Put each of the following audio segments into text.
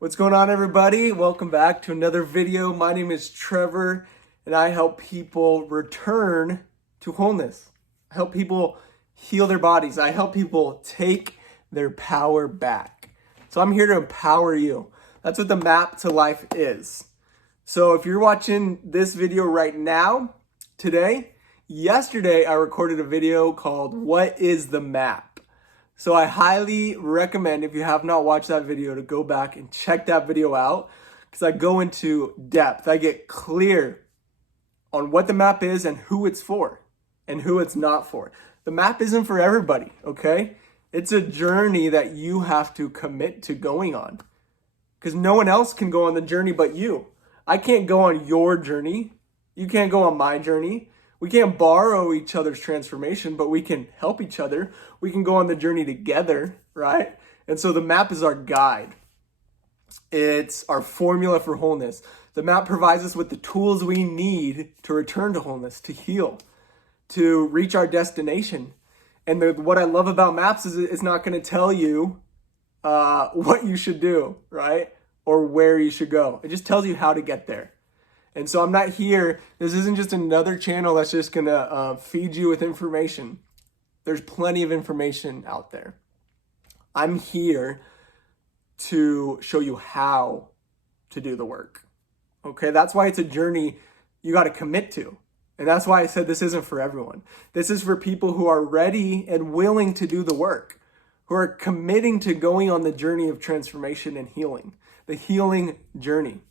What's going on, everybody? Welcome back to another video. My name is Trevor, and I help people return to wholeness. I help people heal their bodies. I help people take their power back. So I'm here to empower you. That's what the map to life is. So if you're watching this video right now, yesterday I recorded a video called What is the Map? So I highly recommend, if you have not watched that video, to go back and check that video out, because I go into depth. I get clear on what the map is and who it's for and who it's not for. The map isn't for everybody, okay? It's a journey that you have to commit to going on, because no one else can go on the journey but you. I can't go on your journey. You can't go on my journey. We can't borrow each other's transformation, but we can help each other. We can go on the journey together, right? And so the map is our guide. It's our formula for wholeness. The map provides us with the tools we need to return to wholeness, to heal, to reach our destination. And what I love about maps is it's not going to tell you what you should do, right? Or where you should go. It just tells you how to get there. And so I'm not here, this isn't just another channel that's just gonna feed you with information. There's plenty of information out there. I'm here to show you how to do the work. Okay, that's why it's a journey you gotta commit to. And that's why I said this isn't for everyone. This is for people who are ready and willing to do the work, who are committing to going on the journey of transformation and healing, the healing journey.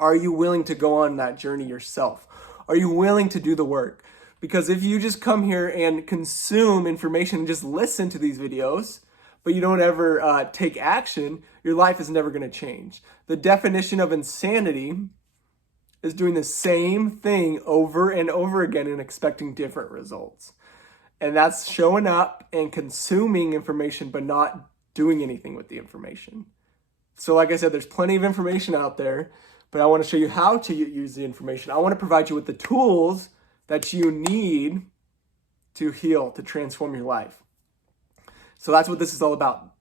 Are you willing to go on that journey yourself? Are you willing to do the work? Because if you just come here and consume information and just listen to these videos, but you don't ever take action, your life is never going to change. The definition of insanity is doing the same thing over and over again and expecting different results. And that's showing up and consuming information, but not doing anything with the information. So like I said, there's plenty of information out there, but I want to show you how to use the information. I want to provide you with the tools that you need to heal, to transform your life. So that's what this is all about.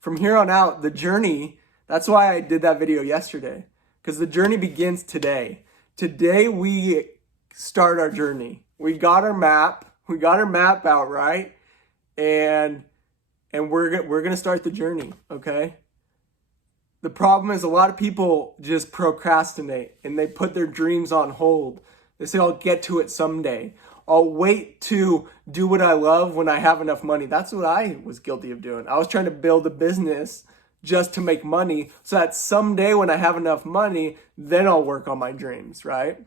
From here on out, the journey, that's why I did that video yesterday, because the journey begins today. Today we start our journey. We got our map out, right? And we're going to start the journey, okay? The problem is a lot of people just procrastinate and they put their dreams on hold. They say, I'll get to it someday. I'll wait to do what I love when I have enough money. That's what I was guilty of doing. I was trying to build a business just to make money so that someday when I have enough money, then I'll work on my dreams, right?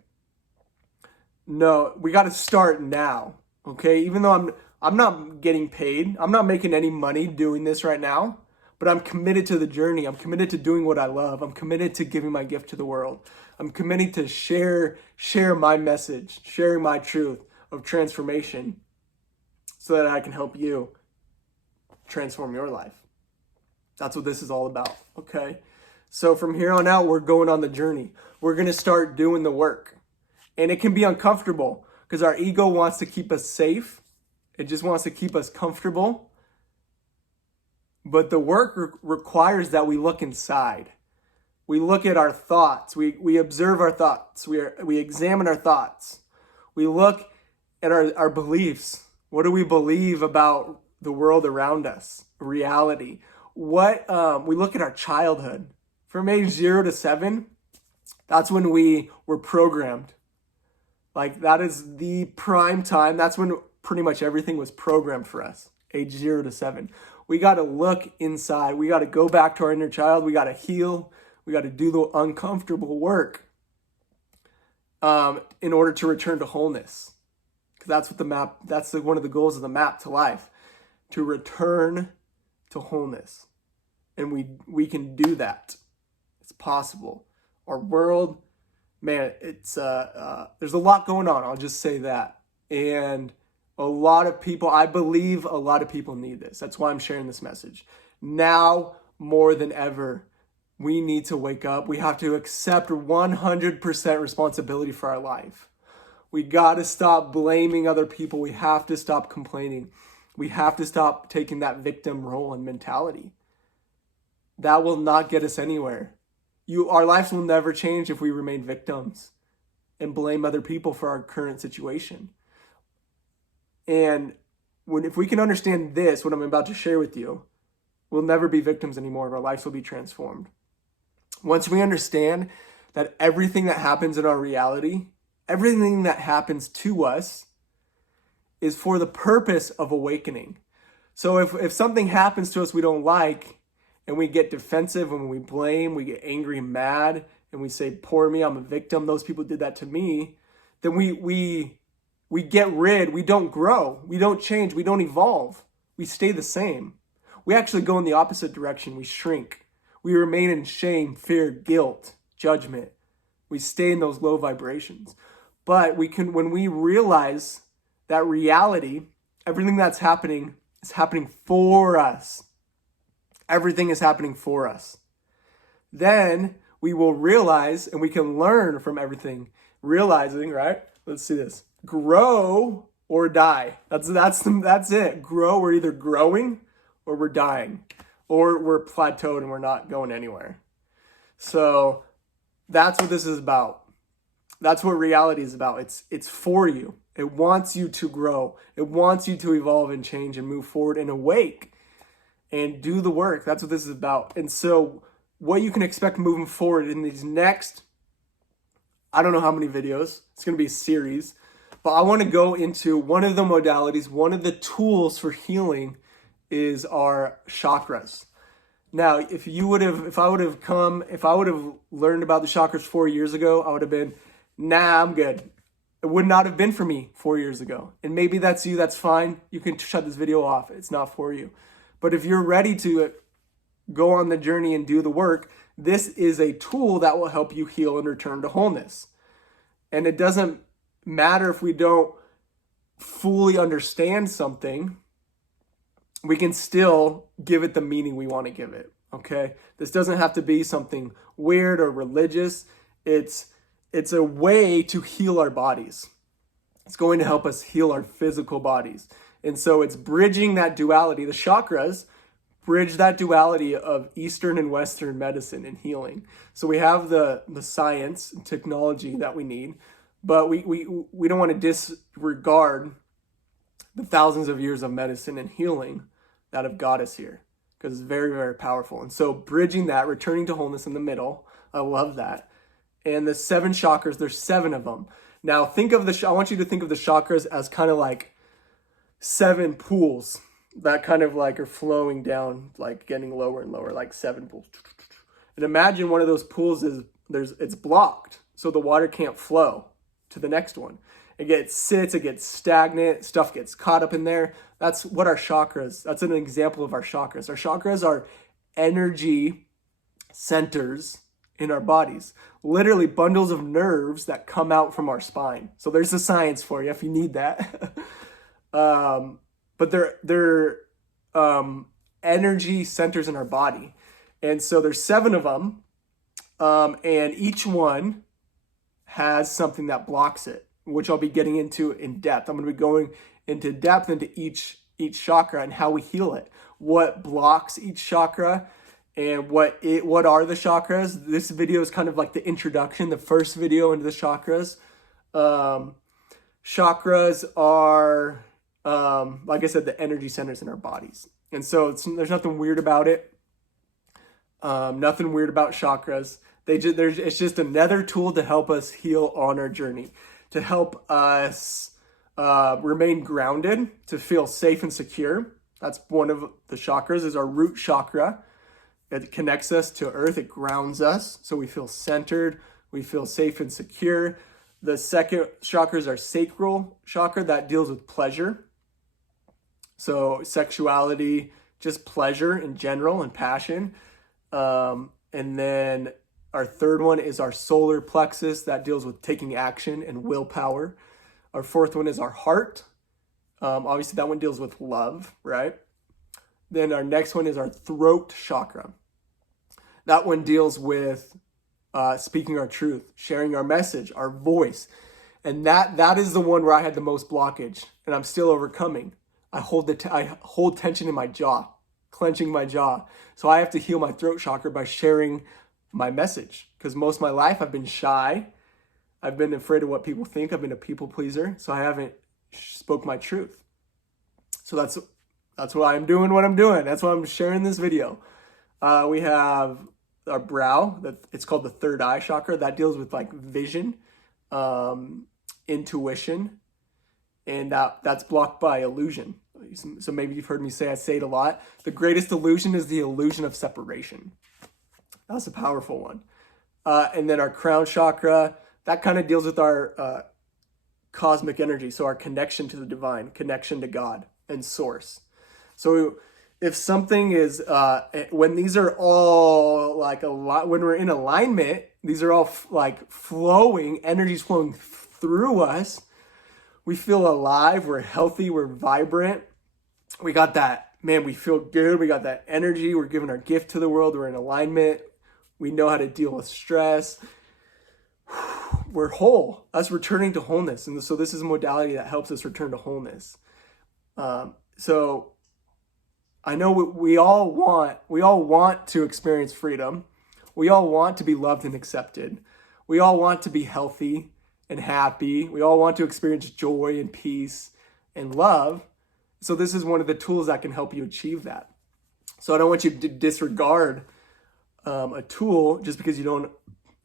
No, we got to start now, okay? Even though I'm not getting paid, I'm not making any money doing this right now, but I'm committed to the journey. I'm committed to doing what I love. I'm committed to giving my gift to the world. I'm committed to share my message, sharing my truth of transformation so that I can help you transform your life. That's what this is all about, okay? So from here on out, we're going on the journey. We're going to start doing the work. And it can be uncomfortable because our ego wants to keep us safe. It just wants to keep us comfortable. But the work requires that we look inside. We look at our thoughts. We observe our thoughts. We examine our thoughts. We look at our beliefs. What do we believe about the world around us? Reality. We look at our childhood. From age 0 to 7, that's when we were programmed. Like, that is the prime time. That's when pretty much everything was programmed for us, age 0 to 7. We got to look inside. We got to go back to our inner child. We got to heal. We got to do the uncomfortable work in order to return to wholeness. Because that's one of the goals of the map to life, to return to wholeness. And we can do that. It's possible. Our world, man, it's there's a lot going on. I'll just say that. And I believe a lot of people need this. That's why I'm sharing this message. Now, more than ever, we need to wake up. We have to accept 100% responsibility for our life. We got to stop blaming other people. We have to stop complaining. We have to stop taking that victim role and mentality. that will not get us anywhere. Our lives will never change if we remain victims and blame other people for our current situation. And if we can understand this, what I'm about to share with you, we'll never be victims anymore. Our lives will be transformed. Once we understand that everything that happens in our reality, everything that happens to us is for the purpose of awakening. So if something happens to us we don't like, and we get defensive and we blame, we get angry and mad, and we say, poor me, I'm a victim, those people did that to me, then we get rid, we don't grow, we don't change, we don't evolve, we stay the same. We actually go in the opposite direction, we shrink. We remain in shame, fear, guilt, judgment. We stay in those low vibrations. But when we realize that reality, everything that's happening is happening for us. Everything is happening for us. Then we will realize, and we can learn from everything. Realizing, right? Let's see this. Grow or die. That's it. Grow, we're either growing or we're dying. Or we're plateaued and we're not going anywhere. So that's what this is about. That's what reality is about. It's for you. It wants you to grow. It wants you to evolve and change and move forward and awake and do the work. That's what this is about. And so what you can expect moving forward in these next, I don't know how many videos, it's going to be a series, but I want to go into one of the modalities, one of the tools for healing is our chakras. Now, if I would have learned about the chakras 4 years ago, I would have been, nah, I'm good. It would not have been for me 4 years ago. And maybe that's you, that's fine. You can shut this video off. It's not for you. But if you're ready to go on the journey and do the work, this is a tool that will help you heal and return to wholeness. And it doesn't matter if we don't fully understand something, we can still give it the meaning we want to give it, okay? This doesn't have to be something weird or religious. It's a way to heal our bodies. It's going to help us heal our physical bodies. And so it's bridging that duality. The chakras bridge that duality of Eastern and Western medicine and healing. So we have the science and technology that we need, but we don't want to disregard the thousands of years of medicine and healing that have got us here, because it's very, very powerful. And so bridging that, returning to wholeness in the middle, I love that. And the 7 chakras, there's 7 of them. Now I want you to think of the chakras as kind of like 7 pools that kind of like are flowing down, like getting lower and lower, like 7 pools. And imagine one of those pools it's blocked, so the water can't flow to the next one. It gets stagnant, stuff gets caught up in there. That's what our chakras, that's an example of our chakras. Our chakras are energy centers in our bodies, literally bundles of nerves that come out from our spine. So there's the science for you if you need that. But they're energy centers in our body. And so there's 7 of them, and each one has something that blocks it, which I'll be getting into in depth. I'm going to be going into depth into each chakra and how we heal it, what blocks each chakra, and what are the chakras. This video is kind of like the introduction, the first video into the chakras. Chakras are, like I said, the energy centers in our bodies. And so there's nothing weird about it. Nothing weird about chakras. It's just another tool to help us heal on our journey, to help us remain grounded, to feel safe and secure. That's one of the chakras, is our root chakra. It connects us to earth. It grounds us, so we feel centered. We feel safe and secure. The second chakra is our sacral chakra, that deals with pleasure. So sexuality, just pleasure in general and passion. And then our third one is our solar plexus, that deals with taking action and willpower. Our fourth one is our heart. Obviously that one deals with love, right? Then our next one is our throat chakra. That one deals with speaking our truth, sharing our message, our voice. And that is the one where I had the most blockage, and I'm still overcoming. I hold tension in my jaw. clenching my jaw. So I have to heal my throat chakra by sharing my message, because most of my life I've been shy. I've been afraid of what people think. I've been a people pleaser. So I haven't spoke my truth. So that's why I'm doing what I'm doing. That's why I'm sharing this video. We have our brow. It's called the third eye chakra. That deals with like vision, intuition, and that's blocked by illusion. So maybe you've heard me say, I say it a lot. The greatest illusion is the illusion of separation. That's a powerful one. And then our crown chakra, that kind of deals with our cosmic energy. So our connection to the divine, connection to God and source. So if something is, when these are all like when we're in alignment, these are all like flowing, energy's flowing through us. We feel alive, we're healthy, we're vibrant. We got that, man, we feel good. We got that energy. We're giving our gift to the world. We're in alignment. We know how to deal with stress. We're whole. That's returning to wholeness. And so this is a modality that helps us return to wholeness. So I know we all want to experience freedom. We all want to be loved and accepted. We all want to be healthy and happy. We all want to experience joy and peace and love. So this is one of the tools that can help you achieve that. So I don't want you to disregard a tool just because you don't,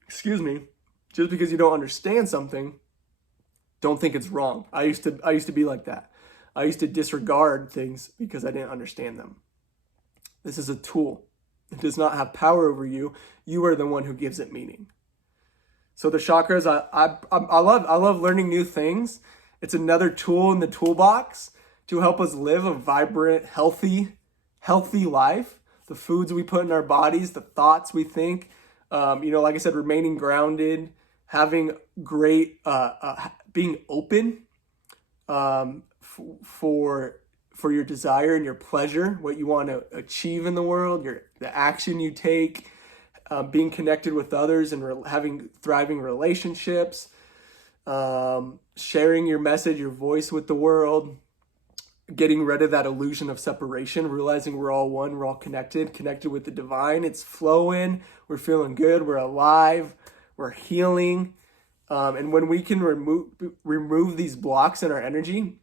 just because you don't understand something. Don't think it's wrong. I used to be like that. I used to disregard things because I didn't understand them. This is a tool. It does not have power over you. You are the one who gives it meaning. So the chakras, I love learning new things. It's another tool in the toolbox to help us live a vibrant, healthy life. The foods we put in our bodies, the thoughts we think, like I said, remaining grounded, having great, being open for your desire and your pleasure, what you want to achieve in the world, the action you take, being connected with others and having thriving relationships, sharing your message, your voice with the world, getting rid of that illusion of separation, realizing we're all one, we're all connected with the divine. It's flowing, we're feeling good, we're alive, we're healing. And when we can remove these blocks in our energy,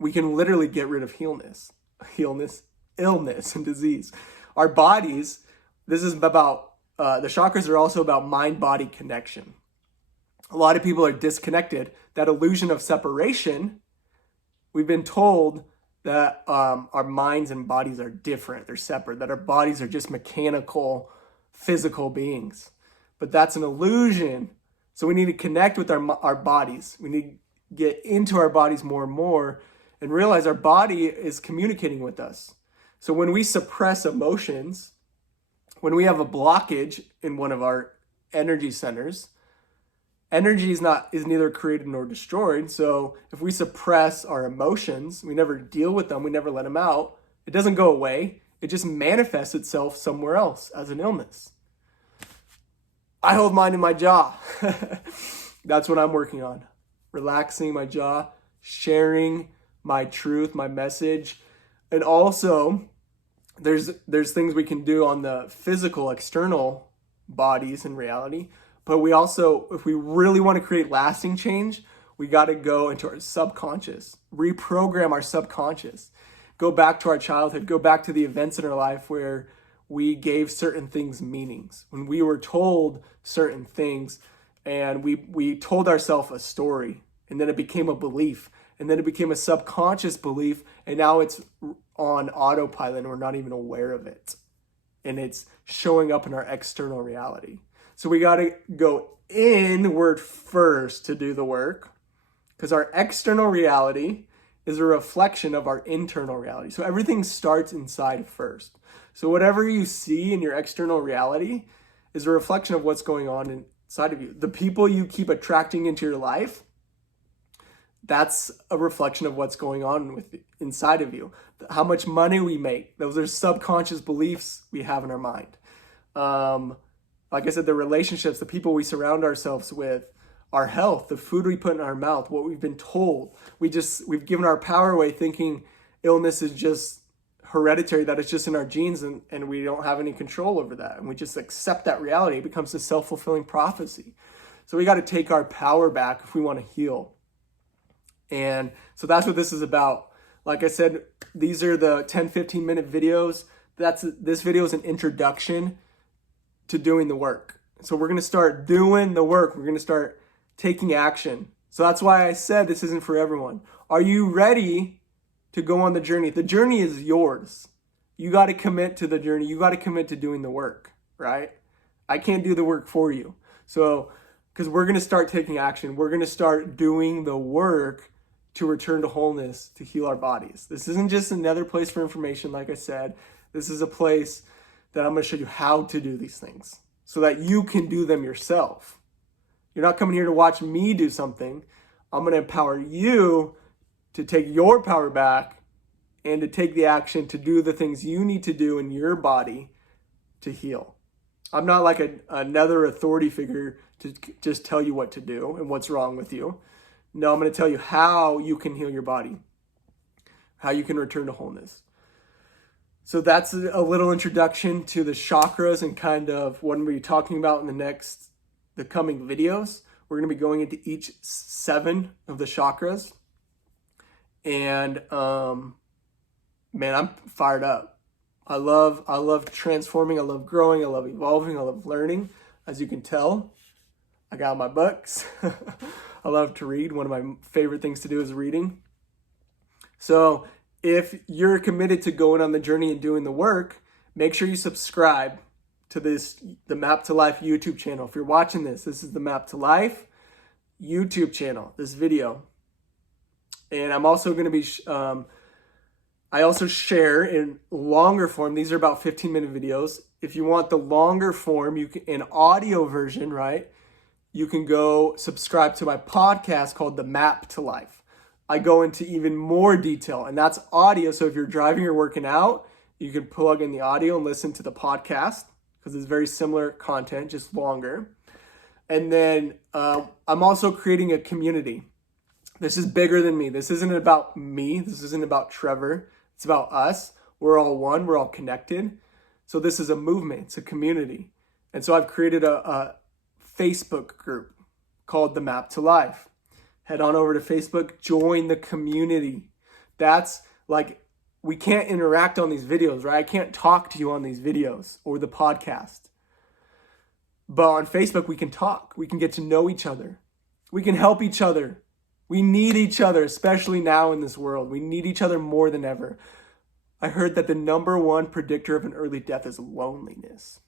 we can literally get rid of illness, and disease. Our bodies, this is about, the chakras are also about mind-body connection. A lot of people are disconnected. That illusion of separation, we've been told that our minds and bodies are different, they're separate, that our bodies are just mechanical, physical beings. But that's an illusion. So we need to connect with our bodies. We need to get into our bodies more and more and realize our body is communicating with us. So when we suppress emotions, when we have a blockage in one of our energy centers, energy is neither created nor destroyed. So if we suppress our emotions, we never deal with them, we never let them out, it doesn't go away. It just manifests itself somewhere else as an illness. I hold mine in my jaw. That's what I'm working on. Relaxing my jaw, sharing my truth, my message. And also, there's things we can do on the physical, external bodies in reality. But we also, if we really want to create lasting change, we got to go into our subconscious, reprogram our subconscious, go back to our childhood, go back to the events in our life where we gave certain things meanings, when we were told certain things and we told ourselves a story, and then it became a belief, and then it became a subconscious belief, and now it's on autopilot and we're not even aware of it. And it's showing up in our external reality. So we got to go inward first to do the work, because our external reality is a reflection of our internal reality. So everything starts inside first. So whatever you see in your external reality is a reflection of what's going on inside of you. The people you keep attracting into your life, that's a reflection of what's going on inside of you. How much money we make, those are subconscious beliefs we have in our mind. Like I said, the relationships, the people we surround ourselves with, our health, the food we put in our mouth, what we've been told. We've given our power away thinking illness is just hereditary, that it's just in our genes, and we don't have any control over that. And we just accept that reality. It becomes a self-fulfilling prophecy. So we got to take our power back if we want to heal. And so that's what this is about. Like I said, these are the 10, 15-minute videos. This video is an introduction to doing the work. So we're going to start doing the work. We're going to start taking action. So that's why I said this isn't for everyone. Are you ready to go on the journey? The journey is yours. You got to commit to the journey. You got to commit to doing the work, right? I can't do the work for you. So, because we're going to start taking action. We're going to start doing the work to return to wholeness, to heal our bodies. This isn't just another place for information, like I said. This is a place that I'm going to show you how to do these things so that you can do them yourself. You're not coming here to watch me do something. I'm going to empower you to take your power back and to take the action to do the things you need to do in your body to heal. I'm not like another authority figure to just tell you what to do and what's wrong with you. No, I'm going to tell you how you can heal your body, how you can return to wholeness. So that's a little introduction to the chakras and kind of what we'll be talking about in the coming videos. We're going to be going into each 7 of the chakras. And man, I'm fired up. I love transforming. I love growing. I love evolving. I love learning. As you can tell, I got my books. I love to read. One of my favorite things to do is reading. So if you're committed to going on the journey and doing the work, make sure you subscribe to the Map to Life YouTube channel. If you're watching this is the Map to Life YouTube channel, this video. And I'm also going to be, I also share in longer form. These are about 15-minute videos. If you want the longer form, an audio version, right? You can go subscribe to my podcast called The Map to Life. I go into even more detail, and that's audio. So if you're driving or working out, you can plug in the audio and listen to the podcast because it's very similar content, just longer. And then I'm also creating a community. This is bigger than me. This isn't about me. This isn't about Trevor. It's about us. We're all one. We're all connected. So this is a movement. It's a community. And so I've created a Facebook group called The Map to Life. Head on over to Facebook, join the community. That's like, we can't interact on these videos, right? I can't talk to you on these videos or the podcast. But on Facebook, we can talk. We can get to know each other. We can help each other. We need each other, especially now in this world. We need each other more than ever. I heard that the #1 predictor of an early death is loneliness.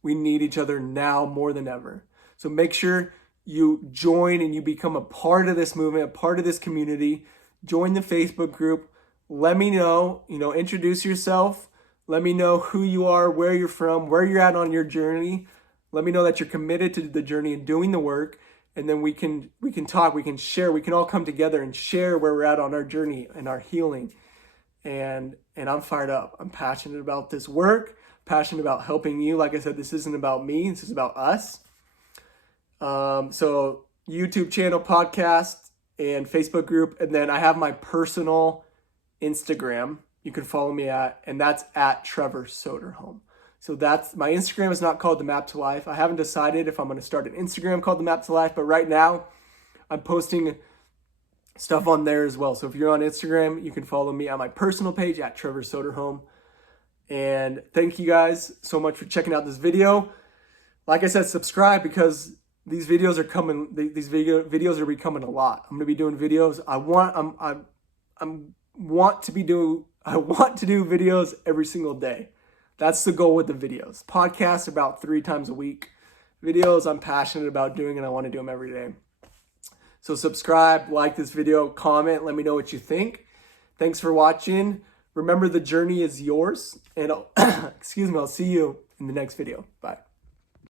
We need each other now more than ever. So make sure you join and you become a part of this movement, a part of this community. Join the Facebook group. Let me know, introduce yourself. Let me know who you are, where you're from, where you're at on your journey. Let me know that you're committed to the journey and doing the work. And then we can talk, we can share, we can all come together and share where we're at on our journey and our healing. And I'm fired up. I'm passionate about this work, passionate about helping you. Like I said, this isn't about me, this is about us. So YouTube channel, podcast, and Facebook group. And then I have my personal Instagram you can follow me at, and that's at Trevor Soderholm. So that's, my Instagram is not called The Map to Life. I haven't decided if I'm going to start an Instagram called The Map to Life, but right now I'm posting stuff on there as well. So if you're on Instagram, you can follow me on my personal page at Trevor Soderholm. And thank you guys so much for checking out this video. Like I said, subscribe because these videos are coming. These videos are becoming a lot. I'm going to be doing videos. I want to do videos every single day. That's the goal with the videos. Podcasts about 3 times a week. Videos I'm passionate about doing and I want to do them every day. So subscribe, like this video, comment, let me know what you think. Thanks for watching. Remember, the journey is yours. And I'll see you in the next video. Bye.